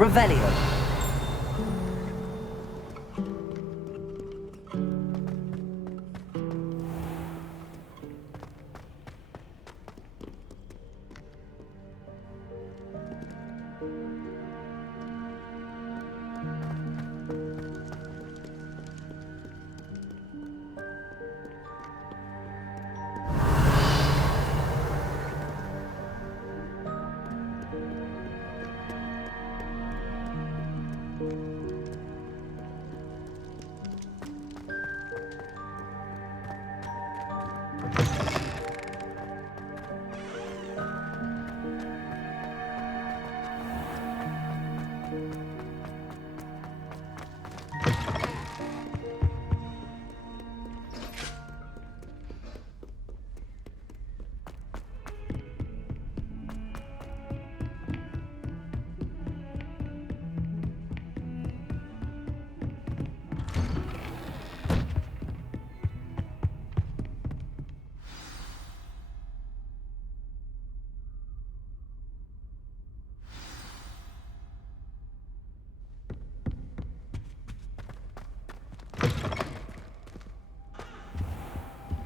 Revelio.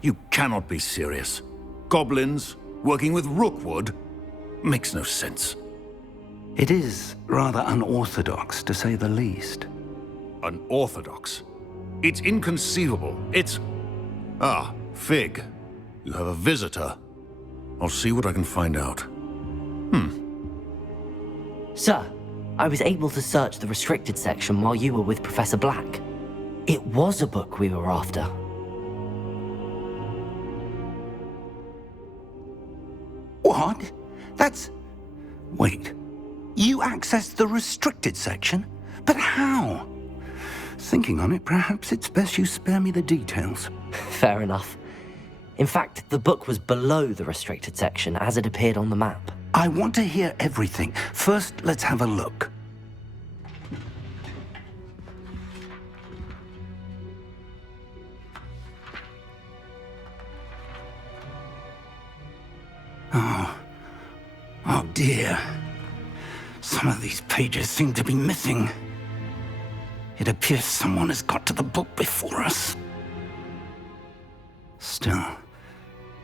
You cannot be serious. Goblins working with Rookwood? Makes no sense. It is rather unorthodox, to say the least. Unorthodox? It's inconceivable. It's... Ah, Fig. You have a visitor. I'll see what I can find out. Sir, I was able to search the restricted section while you were with Professor Black. It was a book we were after. What? That's... Wait. You accessed the restricted section? But how? Thinking on it, perhaps it's best you spare me the details. Fair enough. In fact, the book was below the restricted section as it appeared on the map. I want to hear everything. First, let's have a look. Oh dear. Some of these pages seem to be missing. It appears someone has got to the book before us. Still,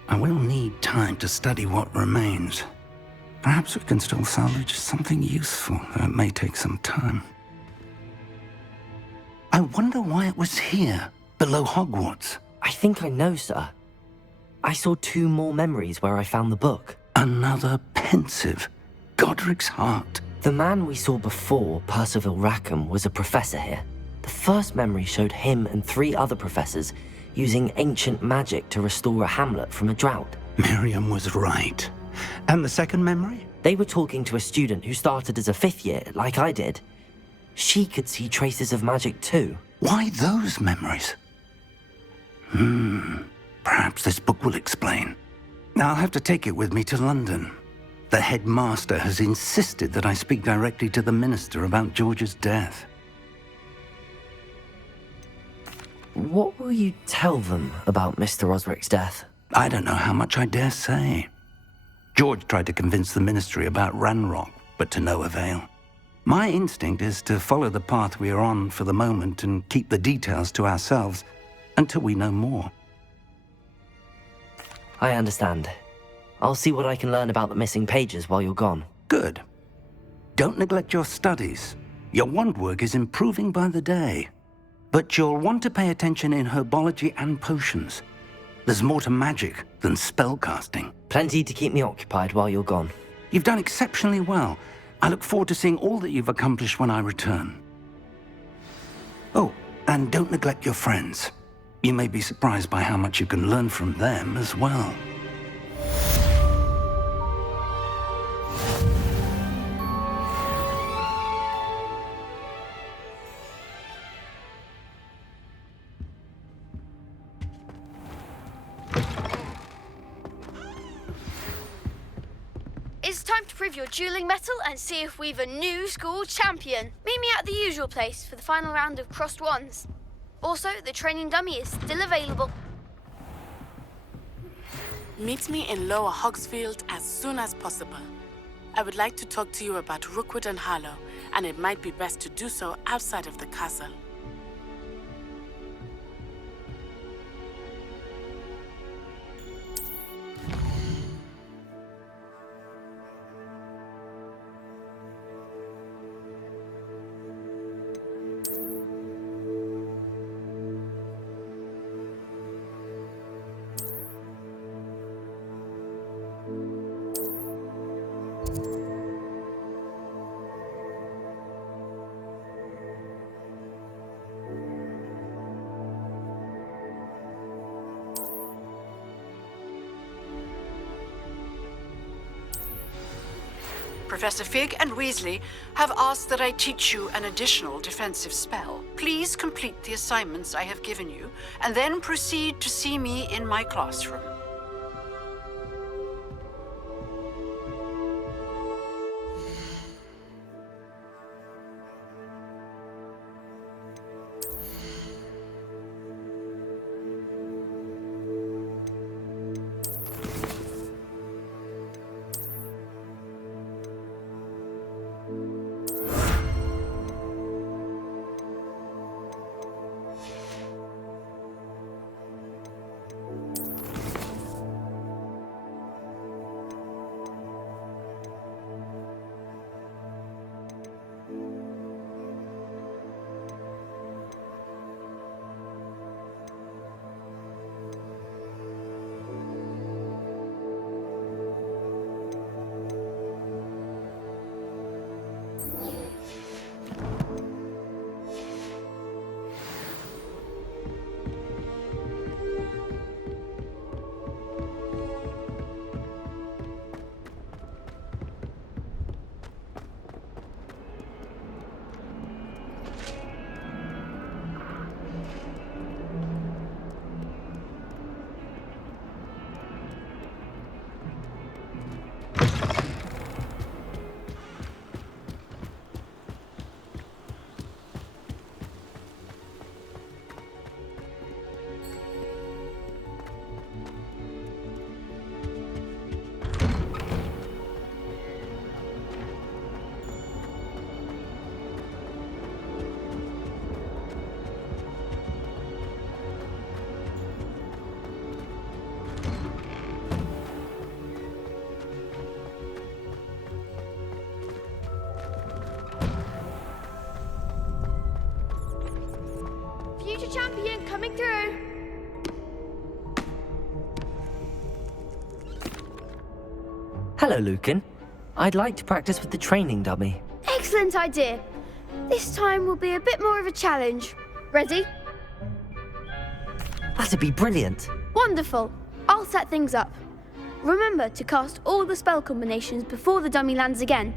I will need time to study what remains. Perhaps we can still salvage something useful, though it may take some time. I wonder why it was here, below Hogwarts. I think I know, sir. I saw 2 more memories where I found the book. Another pensive. Godric's heart. The man we saw before, Percival Rackham, was a professor here. The first memory showed him and 3 other professors using ancient magic to restore a hamlet from a drought. Miriam was right. And the second memory? They were talking to a student who started as a 5th year, like I did. She could see traces of magic too. Why those memories? Perhaps this book will explain. I'll have to take it with me to London. The headmaster has insisted that I speak directly to the minister about George's death. What will you tell them about Mr. Osric's death? I don't know how much I dare say. George tried to convince the ministry about Ranrock, but to no avail. My instinct is to follow the path we are on for the moment and keep the details to ourselves until we know more. I understand. I'll see what I can learn about the missing pages while you're gone. Good. Don't neglect your studies. Your wand work is improving by the day. But you'll want to pay attention in herbology and potions. There's more to magic than spellcasting. Plenty to keep me occupied while you're gone. You've done exceptionally well. I look forward to seeing all that you've accomplished when I return. Oh, and don't neglect your friends. You may be surprised by how much you can learn from them as well. It's time to prove your dueling mettle and see if we've a new school champion. Meet me at the usual place for the final round of crossed wands. Also, the training dummy is still available. Meet me in Lower Hogsfield as soon as possible. I would like to talk to you about Rookwood and Harlow, and it might be best to do so outside of the castle. Professor Fig and Weasley have asked that I teach you an additional defensive spell. Please complete the assignments I have given you, and then proceed to see me in my classroom. Future champion coming through. Hello, Lucan. I'd like to practice with the training dummy. Excellent idea. This time will be a bit more of a challenge. Ready? That'd be brilliant. Wonderful. I'll set things up. Remember to cast all the spell combinations before the dummy lands again.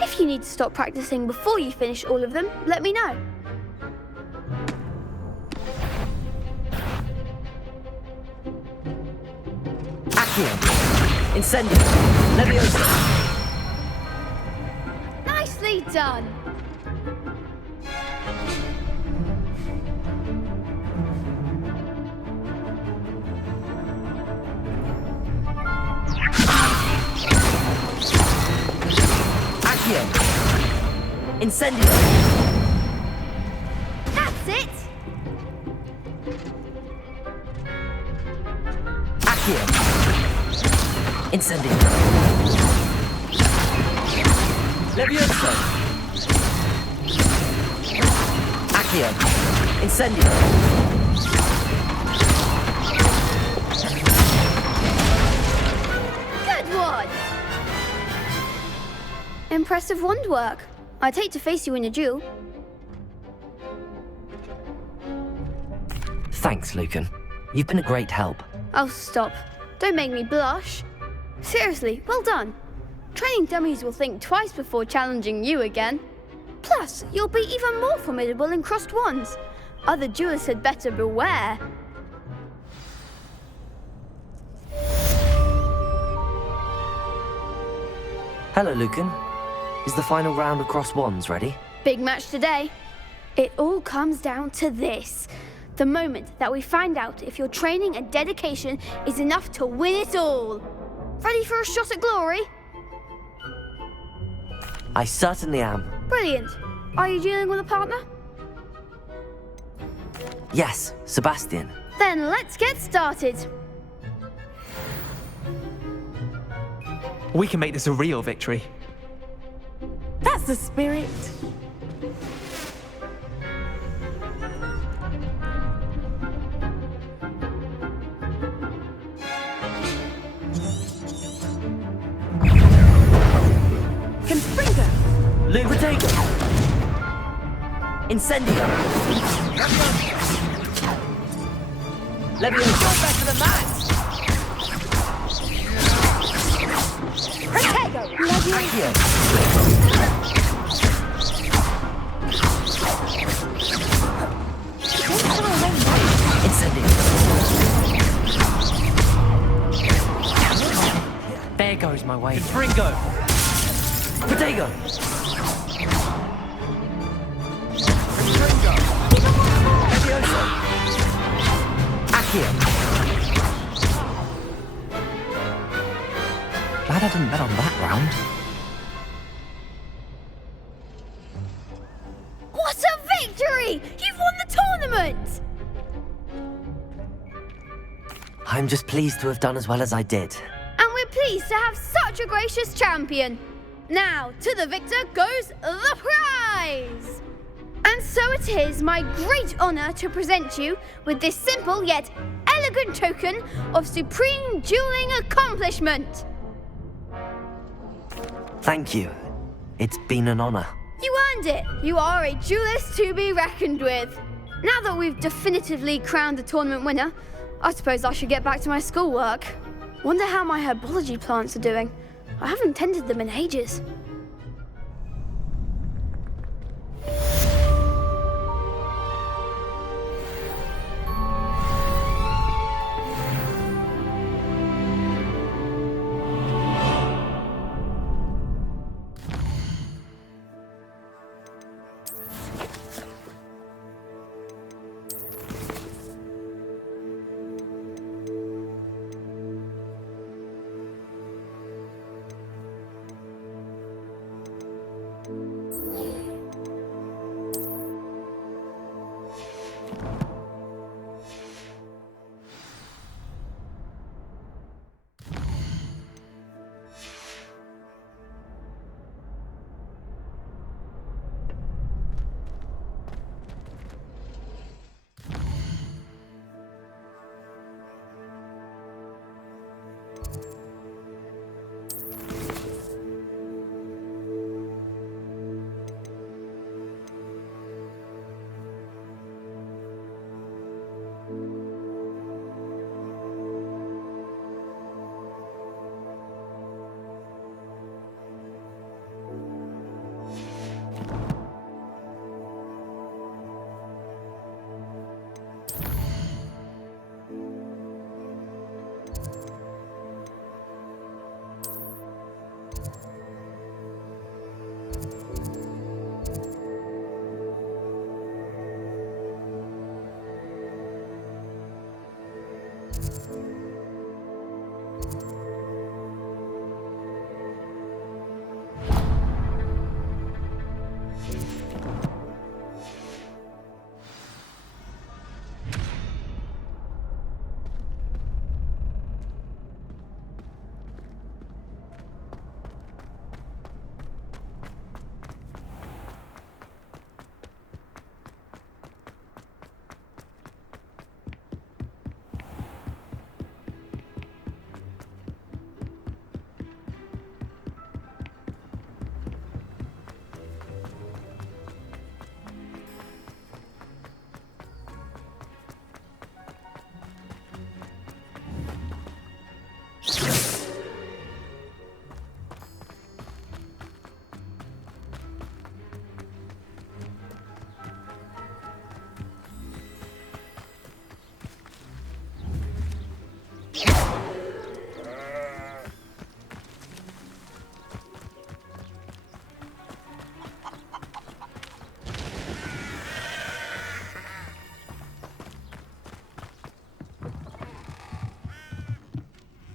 If you need to stop practicing before you finish all of them, let me know. Accio. Incendio. Leviosa. Nicely done. Accio. Incendio. That's it. Accio. Incendio. Leviosa. Accio. Incendio. Good one. Impressive wand work. I'd hate to face you in a duel. Thanks, Lucan. You've been a great help. Oh, stop. Don't make me blush. Seriously, well done. Training dummies will think twice before challenging you again. Plus, you'll be even more formidable in crossed wands. Other duelists had better beware. Hello, Lucan. Is the final round of crossed wands ready? Big match today. It all comes down to this. The moment that we find out if your training and dedication is enough to win it all. Ready for a shot at glory? I certainly am. Brilliant. Are you dealing with a partner? Yes, Sebastian. Then let's get started. We can make this a real victory. That's the spirit. Confringo! Potato! Incendio! Leviosa! You're better than that! Accio! Incendio! There goes my way. Fringo! Potato! Leviosa! Accio! Glad I didn't bet on that round. What a victory! You've won the tournament! I'm just pleased to have done as well as I did. And we're pleased to have such a gracious champion. Now, to the victor goes the prize! And so it is my great honor to present you with this simple yet elegant token of supreme dueling accomplishment. Thank you. It's been an honor. You earned it. You are a duelist to be reckoned with. Now that we've definitively crowned the tournament winner, I suppose I should get back to my schoolwork. Wonder how my herbology plants are doing. I haven't tended them in ages.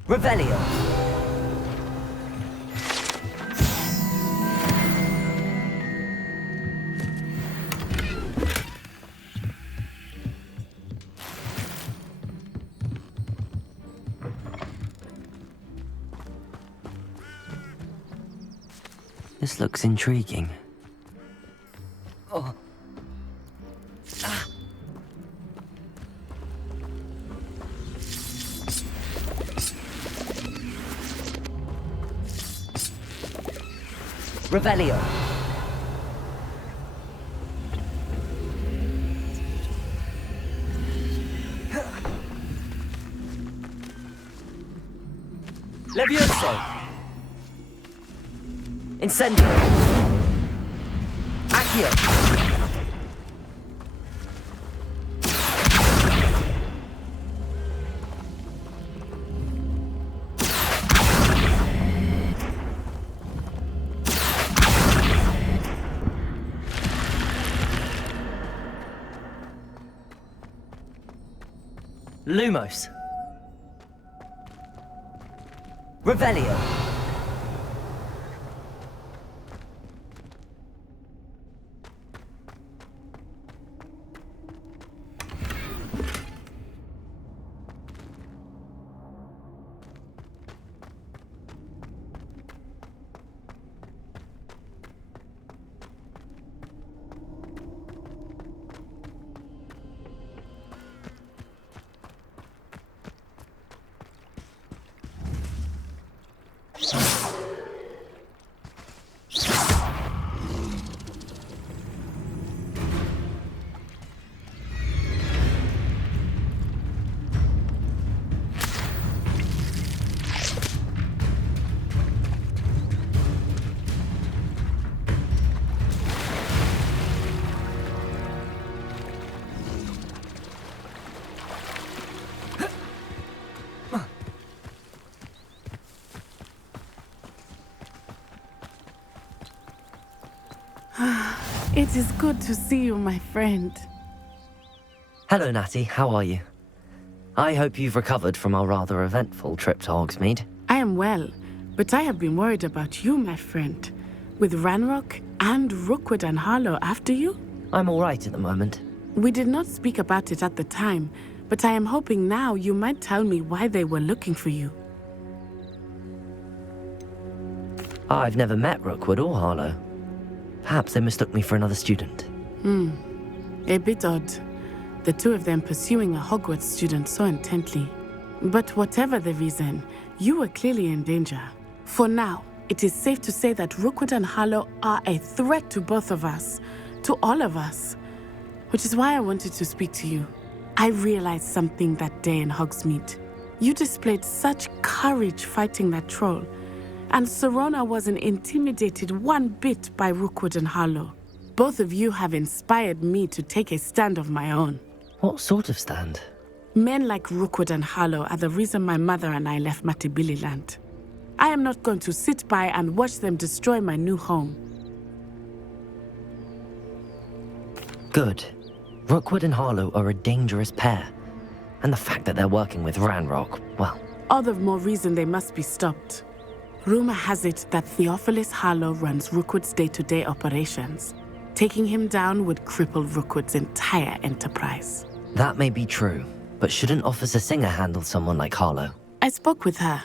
Revelio. This looks intriguing. Oh. Ah. Revelio. Levioso. Incendio. Accio. Lumos. Revelio. It is good to see you, my friend. Hello, Natty. How are you? I hope you've recovered from our rather eventful trip to Hogsmeade. I am well, but I have been worried about you, my friend. With Ranrock and Rookwood and Harlow after you? I'm all right at the moment. We did not speak about it at the time, but I am hoping now you might tell me why they were looking for you. I've never met Rookwood or Harlow. Perhaps they mistook me for another student. A bit odd. The two of them pursuing a Hogwarts student so intently. But whatever the reason, you were clearly in danger. For now, it is safe to say that Rookwood and Harlow are a threat to both of us, to all of us. Which is why I wanted to speak to you. I realized something that day in Hogsmeade. You displayed such courage fighting that troll. And Serona wasn't intimidated one bit by Rookwood and Harlow. Both of you have inspired me to take a stand of my own. What sort of stand? Men like Rookwood and Harlow are the reason my mother and I left Matabeleland. I am not going to sit by and watch them destroy my new home. Good. Rookwood and Harlow are a dangerous pair. And the fact that they're working with Ranrock, well... All the more reason they must be stopped. Rumor has it that Theophilus Harlow runs Rookwood's day-to-day operations. Taking him down would cripple Rookwood's entire enterprise. That may be true, but shouldn't Officer Singer handle someone like Harlow? I spoke with her.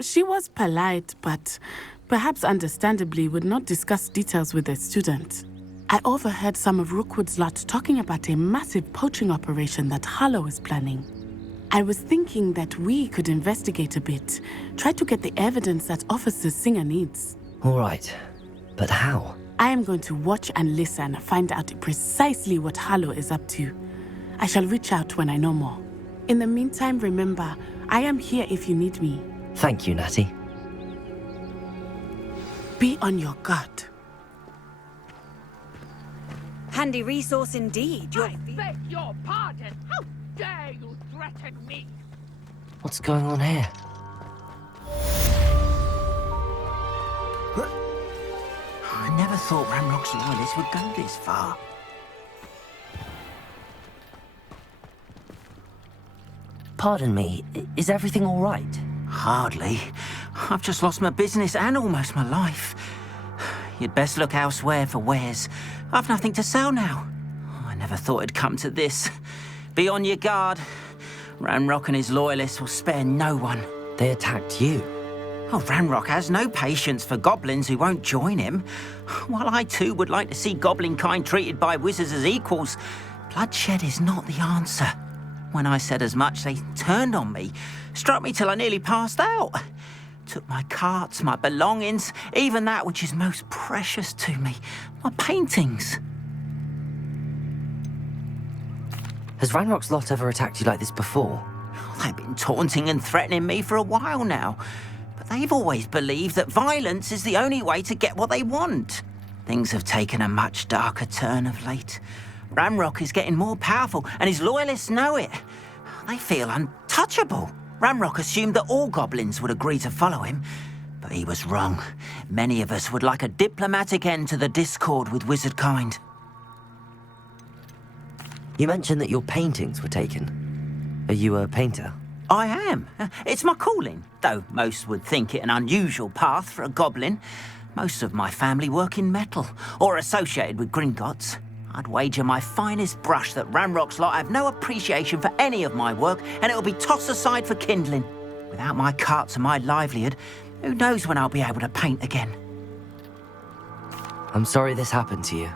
She was polite, but perhaps understandably would not discuss details with a student. I overheard some of Rookwood's lot talking about a massive poaching operation that Harlow is planning. I was thinking that we could investigate a bit, try to get the evidence that Officer Singer needs. All right, but how? I am going to watch and listen, find out precisely what Harlow is up to. I shall reach out when I know more. In the meantime, remember, I am here if you need me. Thank you, Natty. Be on your guard. Handy resource indeed. I beg your pardon. How dare you threaten me? What's going on here? I never thought Ranrock's loyalists would go this far. Pardon me, is everything all right? Hardly. I've just lost my business and almost my life. You'd best look elsewhere for wares. I've nothing to sell now. I never thought it'd come to this. Be on your guard. Ranrock and his loyalists will spare no one. They attacked you. Oh, Ranrock has no patience for goblins who won't join him. While I too would like to see goblin kind treated by wizards as equals, bloodshed is not the answer. When I said as much, they turned on me, struck me till I nearly passed out. Took my carts, my belongings, even that which is most precious to me, my paintings. Has Ranrock's lot ever attacked you like this before? They've been taunting and threatening me for a while now. But they've always believed that violence is the only way to get what they want. Things have taken a much darker turn of late. Ranrock is getting more powerful, and his loyalists know it. They feel untouchable. Ranrock assumed that all goblins would agree to follow him, but he was wrong. Many of us would like a diplomatic end to the discord with wizard kind. You mentioned that your paintings were taken. Are you a painter? I am. It's my calling, though most would think it an unusual path for a goblin. Most of my family work in metal, or associated with Gringotts. I'd wager my finest brush that Ranrock's lot have no appreciation for any of my work, and it'll be tossed aside for kindling. Without my carts and my livelihood, who knows when I'll be able to paint again? I'm sorry this happened to you.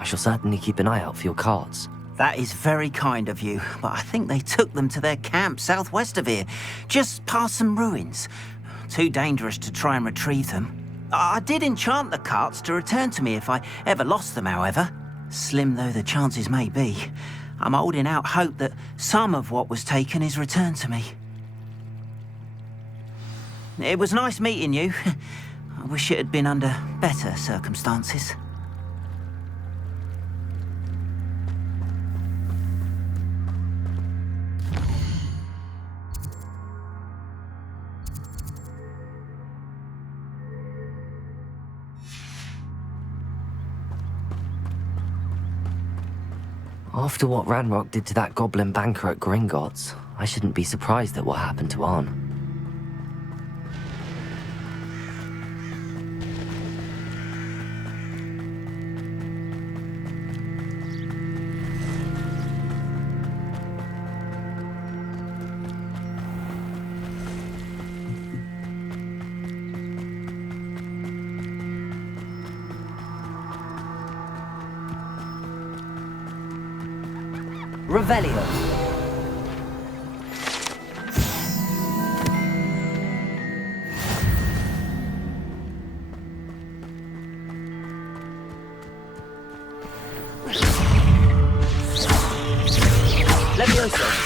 I shall certainly keep an eye out for your carts. That is very kind of you, but I think they took them to their camp southwest of here, just past some ruins. Too dangerous to try and retrieve them. I did enchant the carts to return to me if I ever lost them, however. Slim though the chances may be, I'm holding out hope that some of what was taken is returned to me. It was nice meeting you. I wish it had been under better circumstances. After what Ranrock did to that goblin banker at Gringotts, I shouldn't be surprised at what happened to Arn. Revelio. Levioso.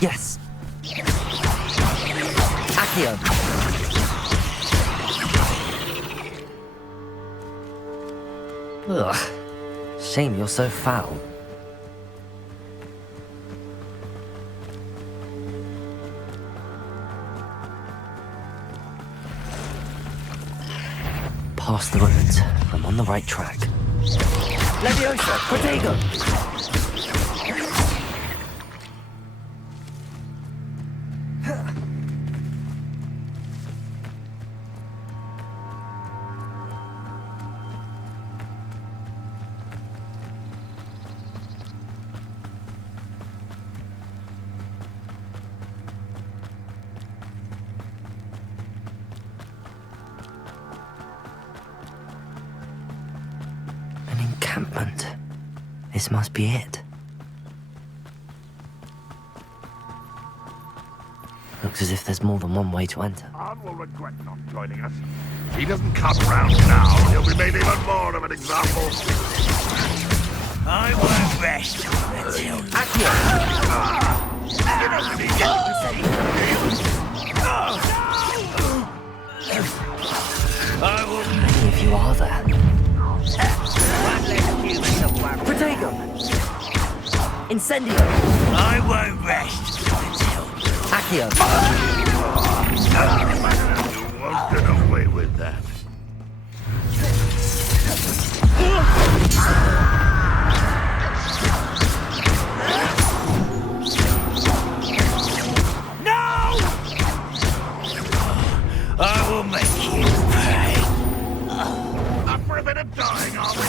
Yes. Accio. Ugh. Shame you're so foul. Past the ruins. I'm on the right track. Leviosa, Protego! Encampment. This must be it. Looks as if there's more than one way to enter. Arn will regret not joining us. If he doesn't come round now, he'll be made even more of an example. I won't rest until... I will... How many of you are there? One less human to worry. Protego! Incendio! I won't rest until... Accio! You won't get away with that. I will make you pay. Up for a bit of dying, are we?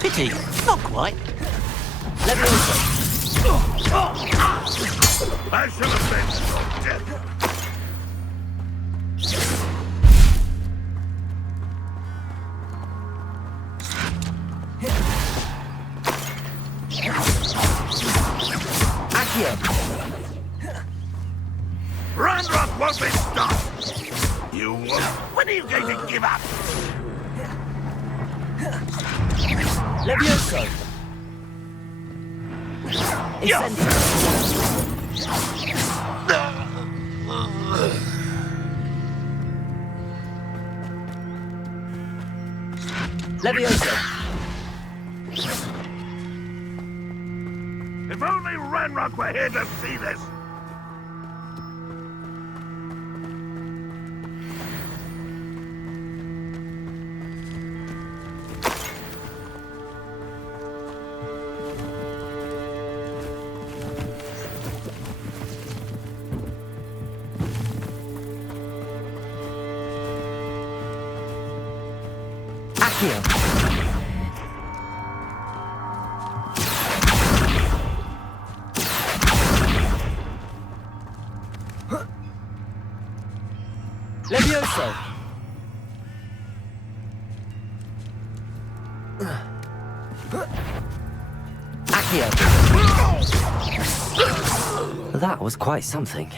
Pity, not quite. I should have been so dead. Ranrock won't be stopped! You won't. When are you going to give up? Levioso! Levioso! If only Ranrock were here to see this! Levioso! Accio! That was quite something.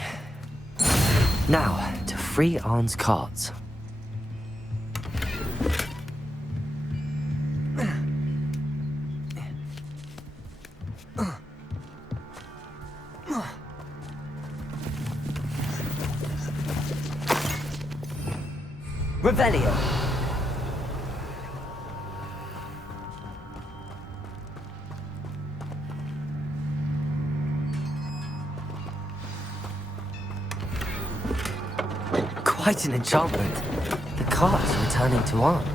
Now, to free Arn's carts. Revelio. Quite an enchantment. The cart's returning to Arn.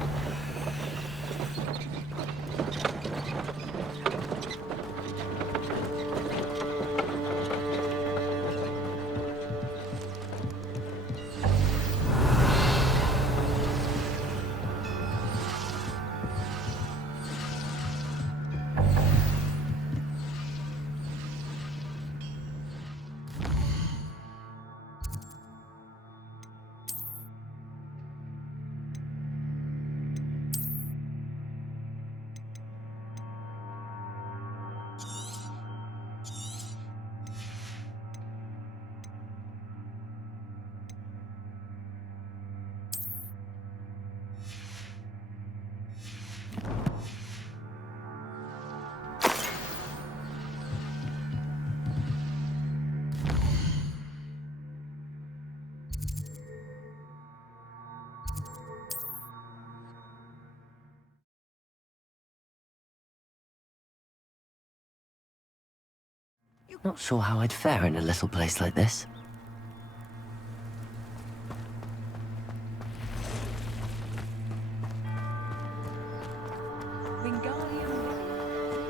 Not sure how I'd fare in a little place like this.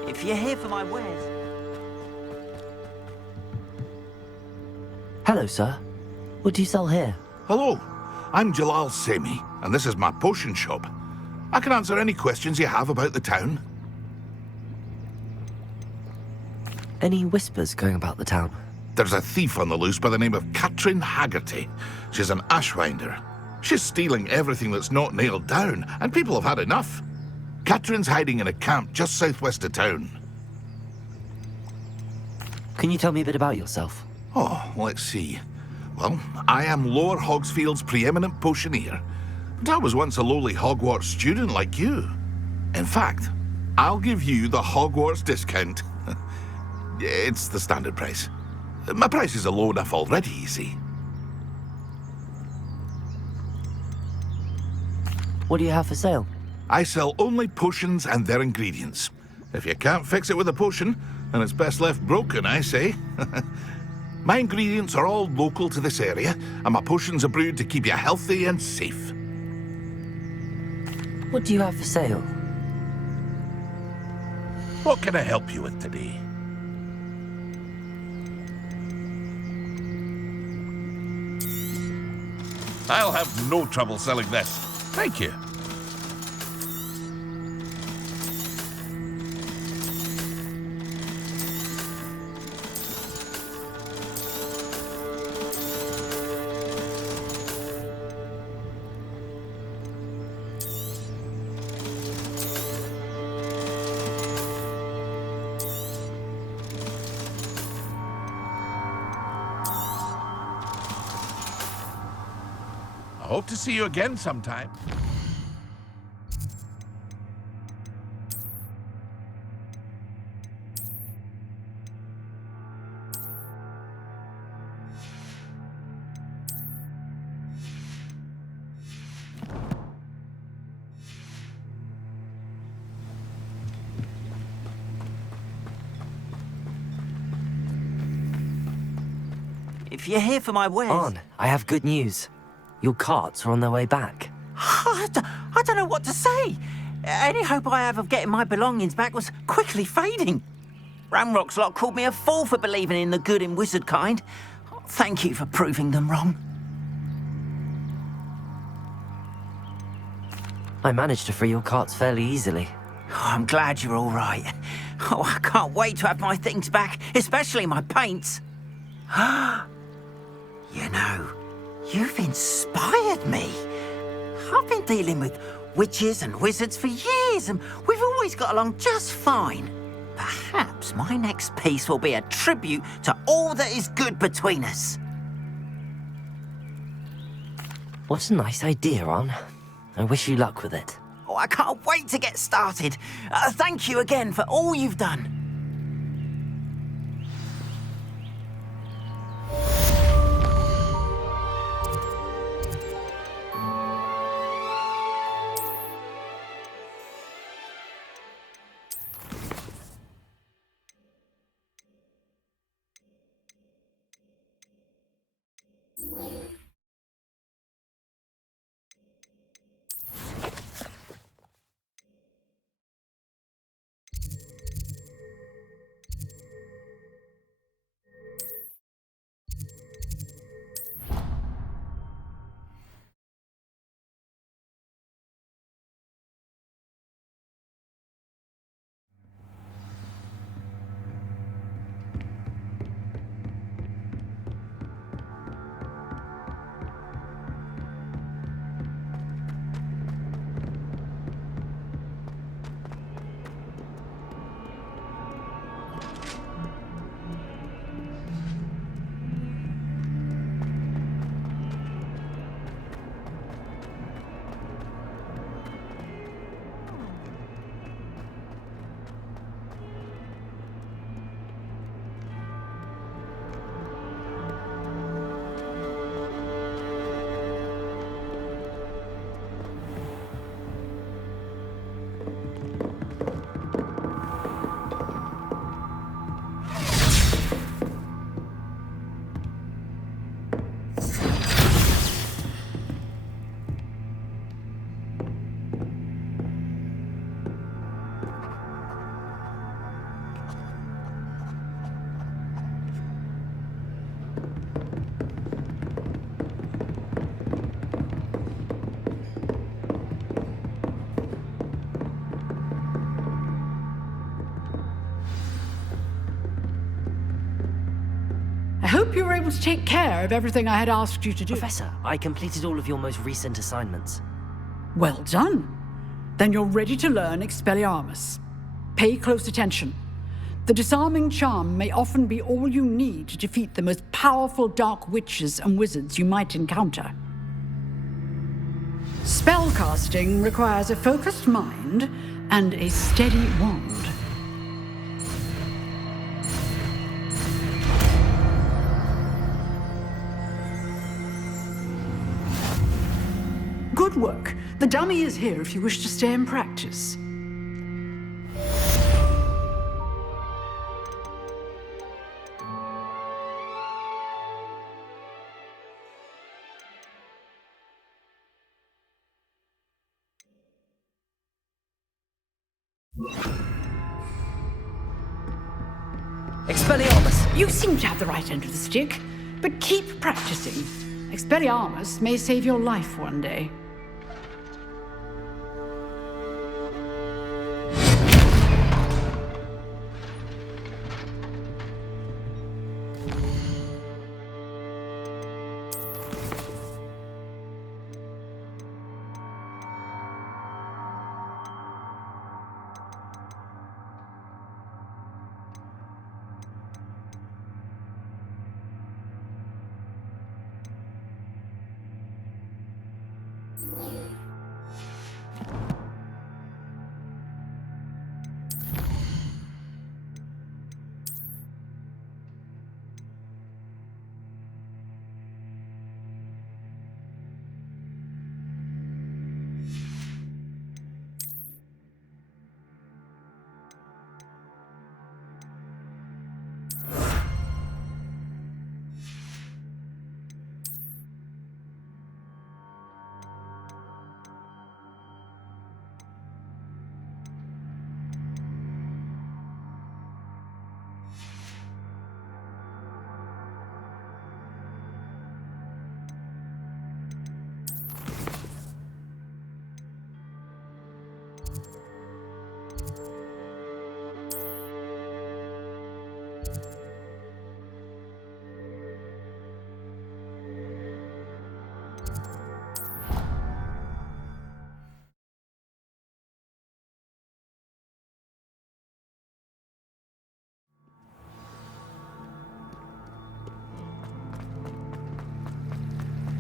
If you're here for my wares... Hello, sir. What do you sell here? Hello, I'm Jalal Semi, and this is my potion shop. I can answer any questions you have about the town. Any whispers going about the town? There's a thief on the loose by the name of Katrin Haggerty. She's an ashwinder. She's stealing everything that's not nailed down, and people have had enough. Katrin's hiding in a camp just southwest of town. Can you tell me a bit about yourself? Oh, let's see. Well, I am Lower Hogsfield's preeminent potioneer, but I was once a lowly Hogwarts student like you. In fact, I'll give you the Hogwarts discount. It's the standard price. My prices are low enough already, you see. What do you have for sale? I sell only potions and their ingredients. If you can't fix it with a potion, then it's best left broken, I say. My ingredients are all local to this area, and my potions are brewed to keep you healthy and safe. What do you have for sale? What can I help you with today? I'll have no trouble selling this. Thank you. I hope to see you again sometime. If you're here for my wares... On, I have good news. Your carts are on their way back. I don't know what to say. Any hope I have of getting my belongings back was quickly fading. Ranrock's lot called me a fool for believing in the good in wizard kind. Thank you for proving them wrong. I managed to free your carts fairly easily. Oh, I'm glad you're all right. Oh, I can't wait to have my things back, especially my paints. You know, you've inspired me. I've been dealing with witches and wizards for years, and we've always got along just fine. Perhaps my next piece will be a tribute to all that is good between us. What a nice idea, On. I wish you luck with it. Oh, I can't wait to get started. Thank you again for all you've done. I hope you were able to take care of everything I had asked you to do. Professor, I completed all of your most recent assignments. Well done. Then you're ready to learn Expelliarmus. Pay close attention. The disarming charm may often be all you need to defeat the most powerful dark witches and wizards you might encounter. Spellcasting requires a focused mind and a steady wand. Good work. The dummy is here if you wish to stay and practice. Expelliarmus! You seem to have the right end of the stick, but keep practicing. Expelliarmus may save your life one day.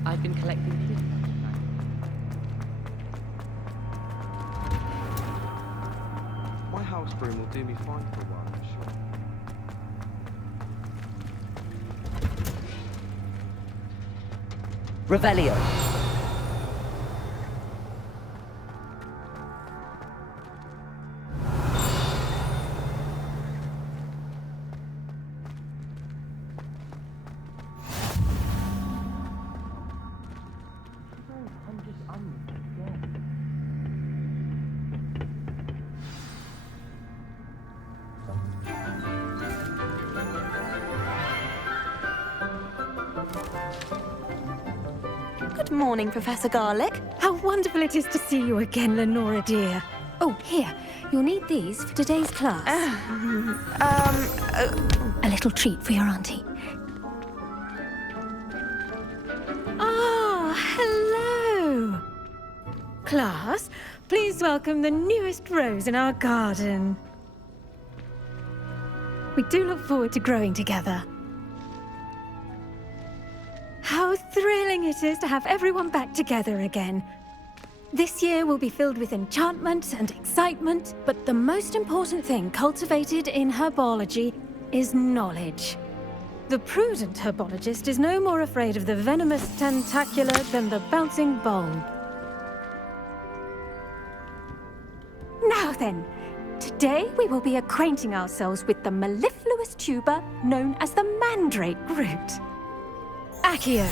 I've been collecting these. My house broom will do me fine for a while, I'm sure. Revelio. Good morning, Professor Garlick. How wonderful it is to see you again, Lenora dear. Oh, here. You'll need these for today's class. A little treat for your auntie. Ah, hello. Class, please welcome the newest rose in our garden. We do look forward to growing together. How thrilling it is to have everyone back together again. This year will be filled with enchantment and excitement, but the most important thing cultivated in herbology is knowledge. The prudent herbologist is no more afraid of the venomous tentacula than the bouncing bulb. Now then, today we will be acquainting ourselves with the mellifluous tuber known as the mandrake root. Accio.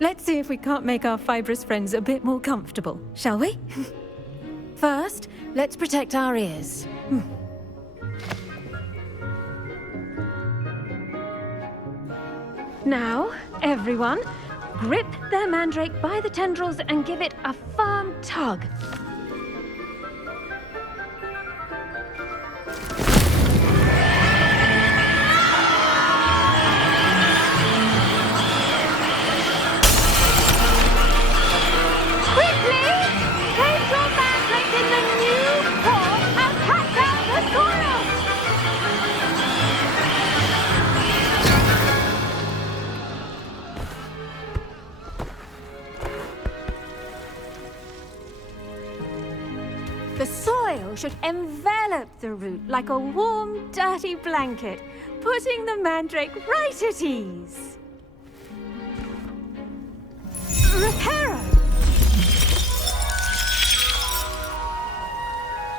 Let's see if we can't make our fibrous friends a bit more comfortable, shall we? First, let's protect our ears. Now, everyone, grip their mandrake by the tendrils and give it a firm tug. Quickly! Place your mandrake in the new pot The soil should envelop the root like a warm, dirty blanket, putting the mandrake right at ease. Reparo!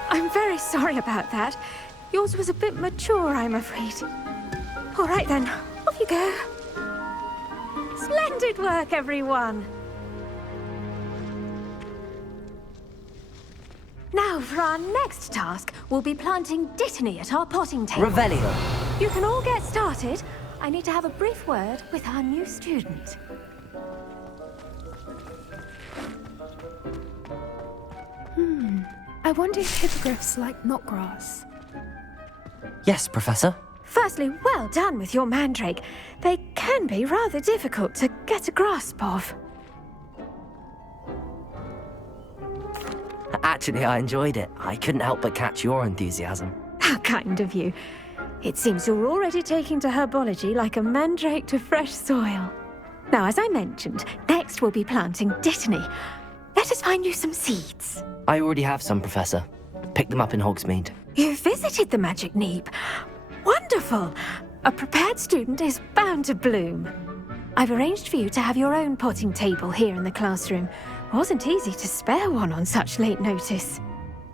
I'm very sorry about that. Yours was a bit mature, I'm afraid. All right then, off you go. Splendid work, everyone. Now, for our next task, we'll be planting Dittany at our potting table. Revelio. You can all get started. I need to have a brief word with our new student. I wonder if hippogriffs like knotgrass. Yes, Professor. Firstly, well done with your mandrake. They can be rather difficult to get a grasp of. Actually, I enjoyed it. I couldn't help but catch your enthusiasm. How kind of you. It seems you're already taking to herbology like a mandrake to fresh soil. Now, as I mentioned, next we'll be planting Dittany. Let us find you some seeds. I already have some, Professor. Picked them up in Hogsmeade. You visited the Magic Neep. Wonderful! A prepared student is bound to bloom. I've arranged for you to have your own potting table here in the classroom. Wasn't easy to spare one on such late notice.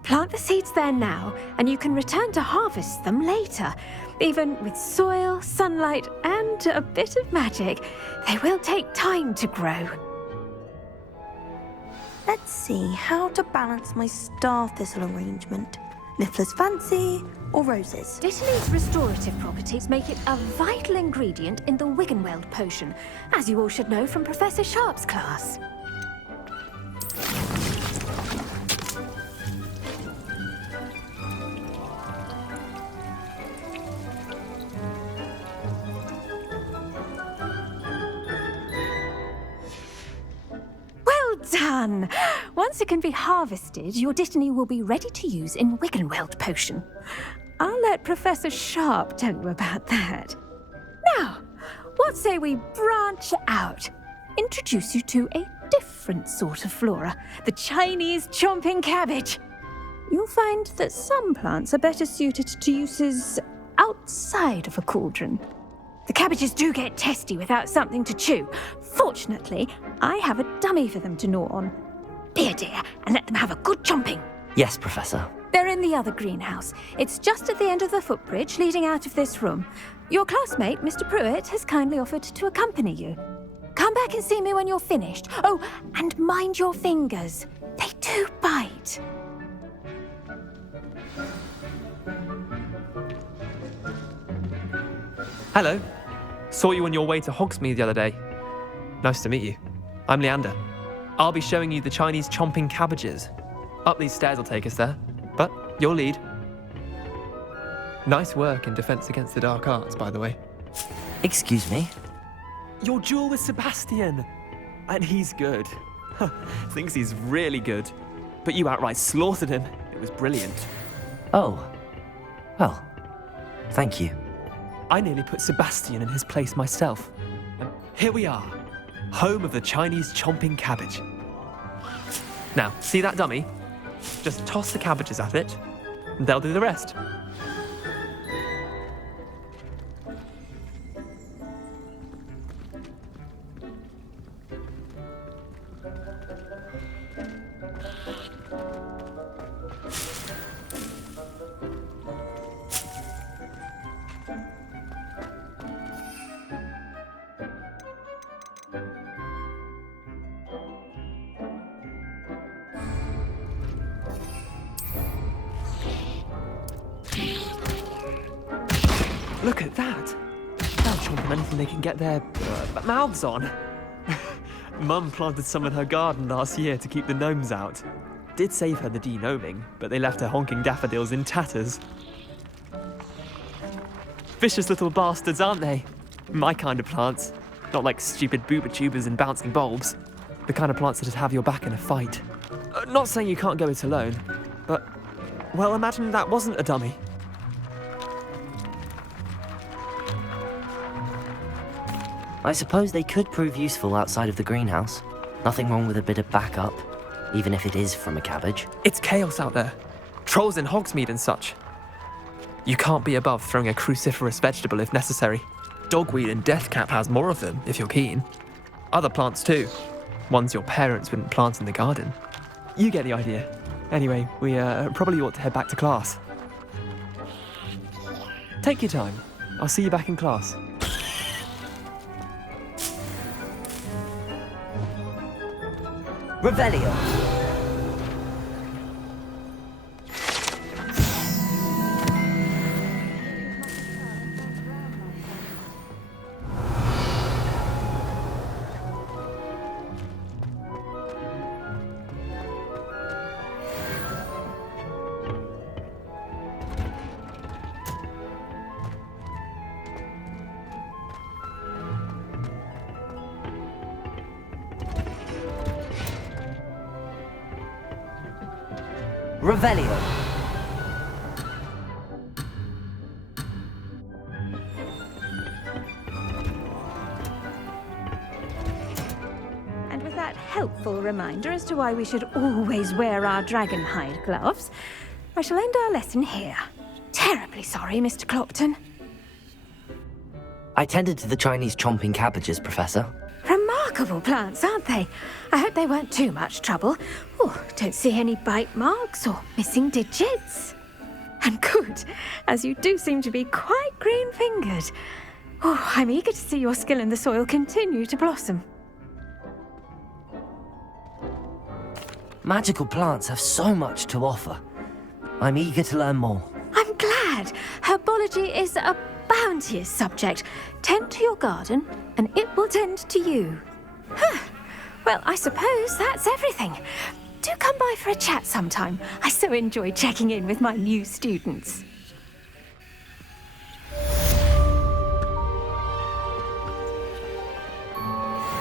Plant the seeds there now, and you can return to harvest them later. Even with soil, sunlight, and a bit of magic, they will take time to grow. Let's see how to balance my star thistle arrangement. Niffler's fancy or roses? Dittany's restorative properties make it a vital ingredient in the Wiggenweld potion, as you all should know from Professor Sharp's class. Well done! Once it can be harvested, your Dittany will be ready to use in Wiggenweld potion. I'll let Professor Sharp tell you about that. Now, what say we branch out? Introduce you to a different sort of flora, the Chinese chomping cabbage. You'll find that some plants are better suited to uses outside of a cauldron. The cabbages do get testy without something to chew. Fortunately, I have a dummy for them to gnaw on. Be a dear and let them have a good chomping. Yes, Professor. They're in the other greenhouse. It's just at the end of the footbridge leading out of this room. Your classmate, Mr. Pruitt, has kindly offered to accompany you. Come back and see me when you're finished. Oh, and mind your fingers. They do bite. Hello. Saw you on your way to Hogsmeade the other day. Nice to meet you. I'm Leander. I'll be showing you the Chinese chomping cabbages. Up these stairs will take us there, but you'll lead. Nice work in Defense Against the Dark Arts, by the way. Excuse me? Your duel with Sebastian. And he's good. Thinks he's really good. But you outright slaughtered him. It was brilliant. Oh. Well, thank you. I nearly put Sebastian in his place myself. And here we are, home of the Chinese chomping cabbage. Now, see that dummy? Just toss the cabbages at it, and they'll do the rest. Look at that! They'll chomp on anything they can get their mouths on. Mum planted some in her garden last year to keep the gnomes out. Did save her the de-gnoming, but they left her honking daffodils in tatters. Vicious little bastards, aren't they? My kind of plants. Not like stupid booba tubers and bouncing bulbs. The kind of plants that'd have your back in a fight. Not saying you can't go it alone, but, well, imagine that wasn't a dummy. I suppose they could prove useful outside of the greenhouse. Nothing wrong with a bit of backup, even if it is from a cabbage. It's chaos out there. trolls in Hogsmeade and such. You can't be above throwing a cruciferous vegetable if necessary. Dogweed and deathcap has more of them, if you're keen. Other plants too. Ones your parents wouldn't plant in the garden. You get the idea. Anyway, we probably ought to head back to class. Take your time. I'll see you back in class. Revelio. Revelio. And with that helpful reminder as to why we should always wear our dragonhide gloves, I shall end our lesson here. Terribly sorry, Mr. Clopton. I tended to the Chinese chomping cabbages, Professor. Remarkable plants, aren't they? I hope they weren't too much trouble. Oh, don't see any bite marks or missing digits. And good, as you do seem to be quite green-fingered. Oh, I'm eager to see your skill in the soil continue to blossom. Magical plants have so much to offer. I'm eager to learn more. I'm glad. Herbology is a bounteous subject. Tend to your garden, and it will tend to you. Well, I suppose that's everything. Do come by for a chat sometime. I so enjoy checking in with my new students.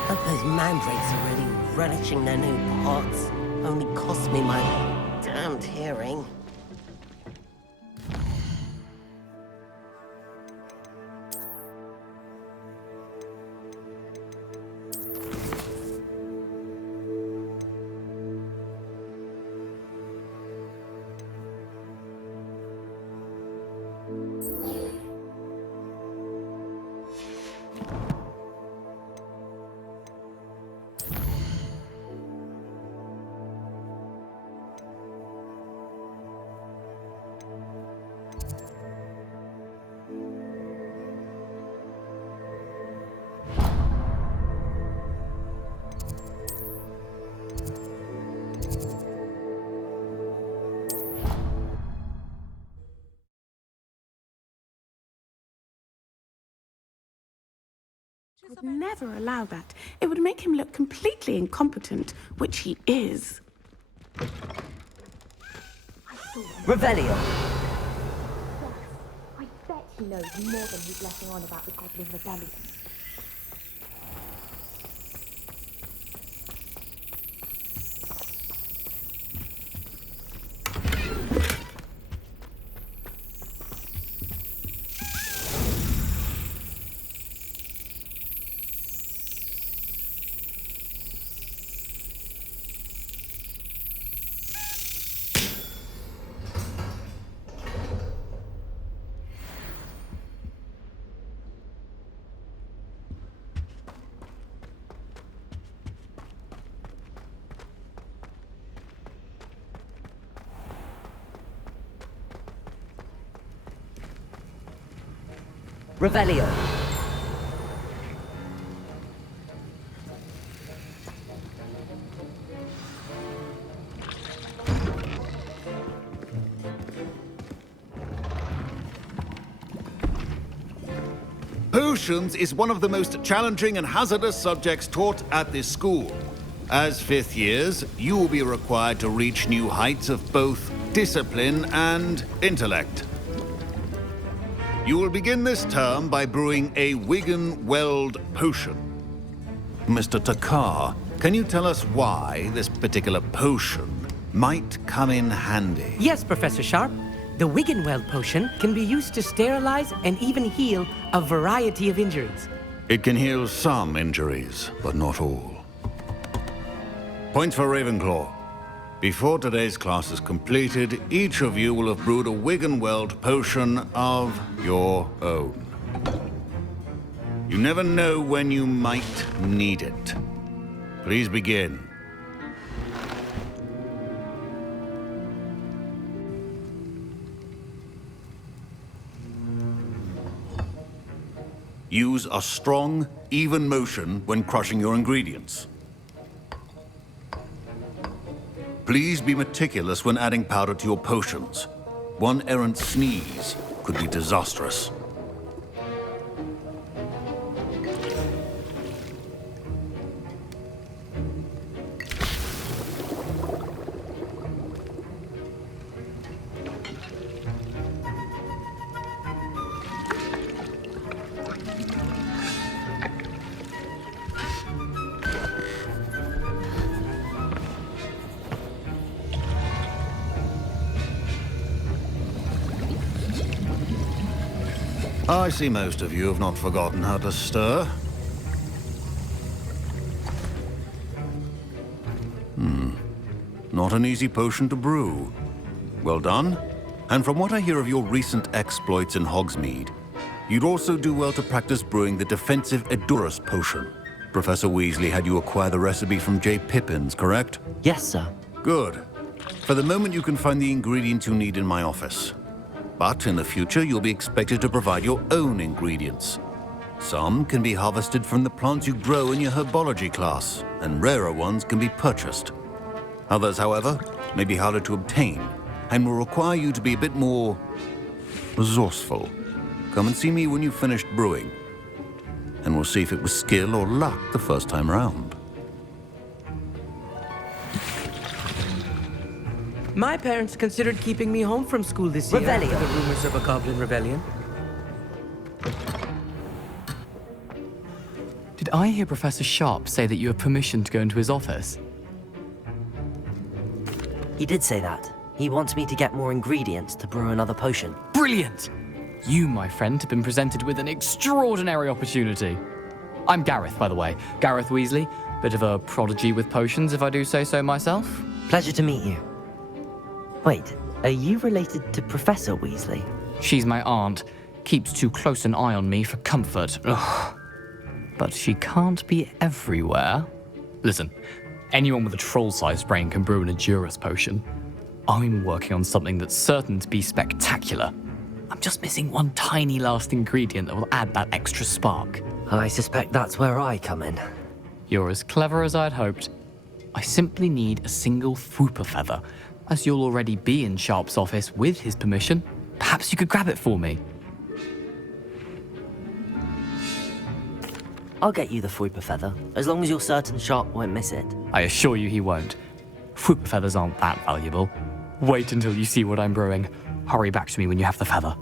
Hope those mandrakes are really relishing their new pots. Only cost me my damned hearing. Would never allow that. It would make him look completely incompetent, which he is. Revelio. I bet he knows more than he's letting on about the Goblin Rebellion. Revelio. Potions is one of the most challenging and hazardous subjects taught at this school. As fifth years, you will be required to reach new heights of both discipline and intellect. You will begin this term by brewing a Wigan-Weld potion. Mr. Takar, can you tell us why this particular potion might come in handy? Yes, Professor Sharp. The Wigan-Weld potion can be used to sterilize and even heal a variety of injuries. It can heal some injuries, but not all. Points for Ravenclaw. Before today's class is completed, each of you will have brewed a Wiggenweld potion of your own. You never know when you might need it. Please begin. Use a strong, even motion when crushing your ingredients. Please be meticulous when adding powder to your potions. One errant sneeze could be disastrous. I see most of you have not forgotten how to stir. Not an easy potion to brew. Well done. And from what I hear of your recent exploits in Hogsmeade, you'd also do well to practice brewing the defensive Edurus potion. Professor Weasley had you acquire the recipe from J. Pippins, correct? Yes, sir. Good. For the moment, you can find the ingredients you need in my office. But in the future, you'll be expected to provide your own ingredients. Some can be harvested from the plants you grow in your herbology class, and rarer ones can be purchased. Others, however, may be harder to obtain, and will require you to be a bit more resourceful. Come and see me when you've finished brewing, and we'll see if it was skill or luck the first time round. My parents considered keeping me home from school this year. Rebellion. The rumors of a goblin rebellion. Did I hear Professor Sharp say that you have permission to go into his office? He did say that. He wants me to get more ingredients to brew another potion. Brilliant! You, my friend, have been presented with an extraordinary opportunity. I'm Gareth, by the way. Gareth Weasley. Bit of a prodigy with potions, if I do say so myself. Pleasure to meet you. Wait, are you related to Professor Weasley? She's my aunt. Keeps too close an eye on me for comfort. Ugh. But she can't be everywhere. Listen, anyone with a troll-sized brain can brew an Edurus potion. I'm working on something that's certain to be spectacular. I'm just missing one tiny last ingredient that will add that extra spark. I suspect that's where I come in. You're as clever as I'd hoped. I simply need a single Fwooper feather. As you'll already be in Sharp's office with his permission, perhaps you could grab it for me. I'll get you the Fwooper feather, as long as you're certain Sharp won't miss it. I assure you he won't. Fwooper feathers aren't that valuable. Wait until you see what I'm brewing. Hurry back to me when you have the feather.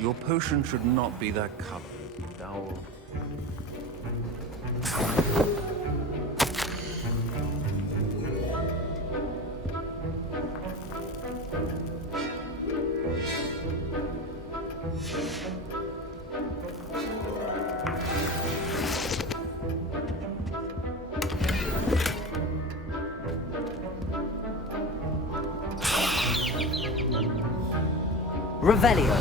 Your potion should not be that color. Dowel. Revelio.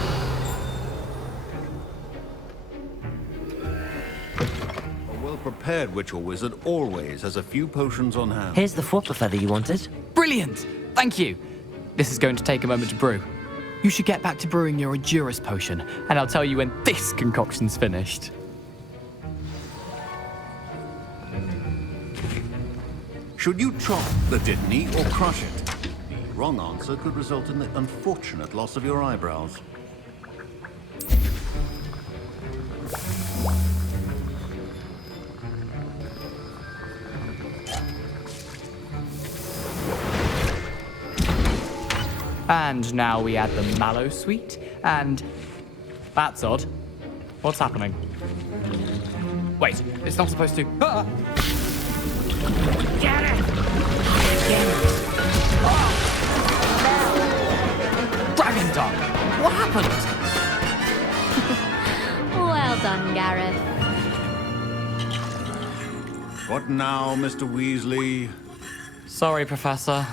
A well-prepared witch or wizard always has a few potions on hand. Here's the Fwooper feather you wanted. Brilliant! Thank you. This is going to take a moment to brew. You should get back to brewing your Edurus potion, and I'll tell you when this concoction's finished. Should you chop the Dittany or crush it? The wrong answer could result in the unfortunate loss of your eyebrows. And now we add the mallow sweet, and... That's odd. What's happening? Wait, it's not supposed to... Ah! Get it! Dragon Dog! What happened? Well done, Gareth. What now, Mr. Weasley? Sorry, Professor.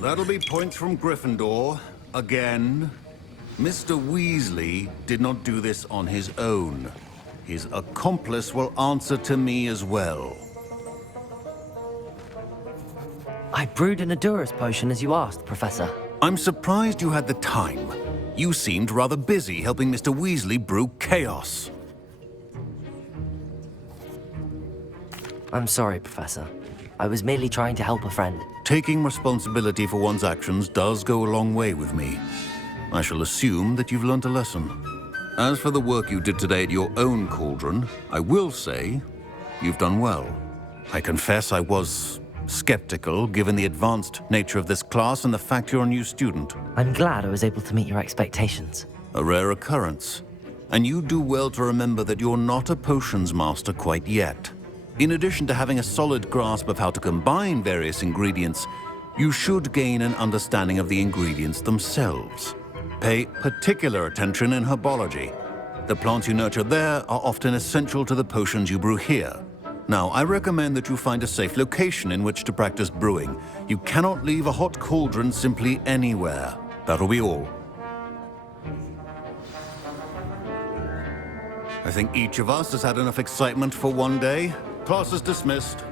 That'll be points from Gryffindor. Again. Mr. Weasley did not do this on his own. His accomplice will answer to me as well. I brewed an Adurus potion as you asked, Professor. I'm surprised you had the time. You seemed rather busy helping Mr. Weasley brew chaos. I'm sorry, Professor. I was merely trying to help a friend. Taking responsibility for one's actions does go a long way with me. I shall assume that you've learnt a lesson. As for the work you did today at your own cauldron, I will say you've done well. I confess I was skeptical, given the advanced nature of this class and the fact you're a new student. I'm glad I was able to meet your expectations. A rare occurrence. And you do well to remember that you're not a potions master quite yet. In addition to having a solid grasp of how to combine various ingredients, you should gain an understanding of the ingredients themselves. Pay particular attention in herbology. The plants you nurture there are often essential to the potions you brew here. Now, I recommend that you find a safe location in which to practice brewing. You cannot leave a hot cauldron simply anywhere. That'll be all. I think each of us has had enough excitement for one day. Class is dismissed.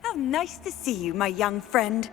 How nice to see you, my young friend.